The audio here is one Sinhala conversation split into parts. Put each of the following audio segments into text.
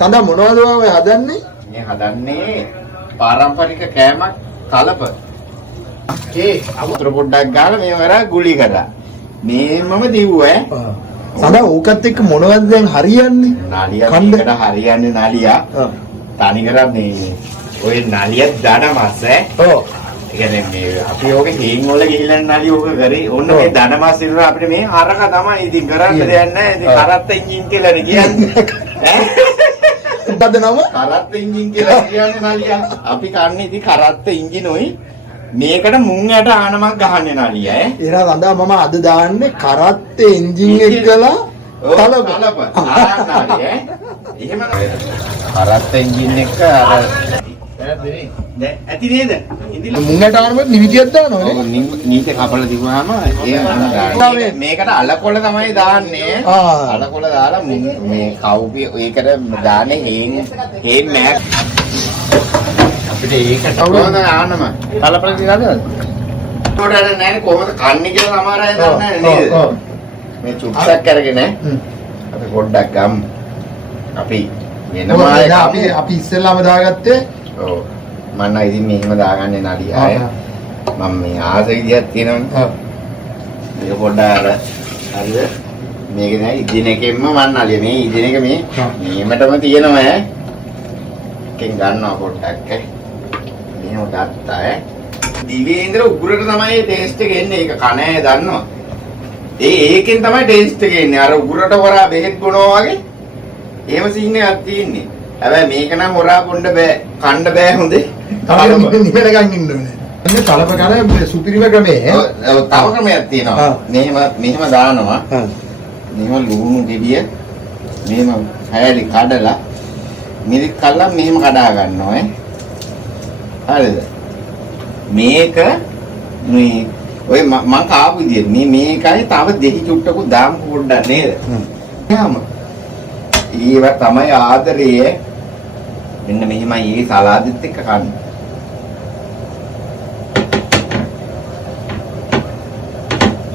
සඳහා මොනවද ඔය හදන්නේ? මේ හදන්නේ පාරම්පරික කෑමක් කලප. ඒ අමුතර පොඩ්ඩක් ගාලා මේ වර ගුලි කරා. මේමම දිව්වා. සඳහා ඕකත් එක්ක මොනවද දැන් හරියන්නේ? නාලියා මේකට හරියන්නේ නාලියා. තනි කරා මේ ඔය නාලියක් දාන මාස ඈ. ඔව්. ඒ කියන්නේ මේ අපි ඕක හේන් වල ගිහිල්ලා නාලිය ඕක කරේ. ඔන්න මේ දාන මාස ඉතල අපිට මේ හරක තමයි ඉතින් කරන්න දෙයක් නැහැ. ඉතින් කරත්ත එන්ජින් කියලා කියන්නේ. ඈ මොකද නම? කරත්ත එන්ජින් කියලා කියන්නේ නාලියා. අපි කන්නේ ඉතින් කරත්ත එන්ජිනොයි. මේකට මුං යට ආනමක් ගහන්නේ නාලිය ඈ. ඒනා සඳහා මම අද දාන්නේ කරත්ත එන්ජින් එකලා කලප. නාලිය ඈ. එහෙම කරත්ත එන්ජින් එක අර ඇති නේද? මුංගට ආනම නිවිතියක් දානවනේ. ඔව් නීති කපලා දිවුවාම ඒ මේකට අලකොළ තමයි දාන්නේ. අලකොළ දාලා මේ කවුපිය ඒකට දාන්නේ හේන් නෑ. අපිට ඒකට කොහොමද ආනම? කලපල දිනාද? උඩට නෑනේ කොහොමද කන්නේ කියලා සමහර අය දන්නේ නෑ නේද? මේ චුට්ටක් අරගෙන අපි පොඩ්ඩක් ගමු. අපි වෙනම අපි ඉස්සෙල්ලාම දාගත්තේ ඔව් මම ඉතින් මෙහෙම දාගන්නේ නාලිය අය මම මේ ආස විදියක් තියෙනවනේ මේක පොඩ්ඩක් අර හරිද මේක නෑ ඉදින එකෙන්ම මම නාලිය මේ ඉදින එක මේ මේමටම තියෙනවා ඈ එකෙන් ගන්නවා පොඩ්ඩක් ඈ මෙහෙම ගත්තා ඈ දිවේ ඉඳලා උගුරට තමයි ටේස්ට් එක එන්නේ ඒක කන ඇය දන්නවා ඒකෙන් තමයි ටේස්ට් එක එන්නේ අර උගුරට හොරා බෙහෙත් බොනවා වගේ එහෙම සීන් එකක් තියෙන්නේ හැබැයි මේක නම් හොරා බොන්න බෑ කන්න බෑ හොඳේ නිමෙලගන් ඉන්න ඕනේ. අන්න කලප කරේ සුපිරිම ක්‍රමේ. ඔව් තව ක්‍රමයක් තියෙනවා. මෙහෙම දානවා. මෙහෙම ලුණු ගෙඩිය මෙහෙම හැලි කඩලා මිරික් කල්ලා මෙහෙම කඩා ගන්නවා හරිද? මේක මේ ඔය මං කාපු විදිය මේකයි තව දෙහි චුට්ටකු දාමු පොඩ්ඩක් නේද? එහෙම. ඊව තමයි ආදරේ. මෙන්න මෙහෙමයි ඒ සලාදෙත් එක්ක කන්න.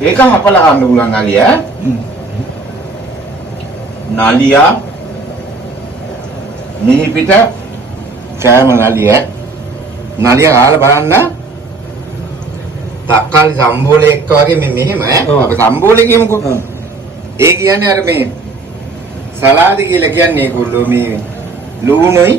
ඒක හපලා ගන්න පුළුවන් නාලියා. නාලියා මිහි පිට කෑම නාලියා. නාලියා කාලා බලන්න. තක්කාලි සම්බෝලේ එක්ක වගේ මෙහෙම අපි සම්බෝලේ කියමුකෝ. ඒ කියන්නේ අර මේ සලාද කියලා කියන්නේ ඒගොල්ලෝ මේ ලුණුයි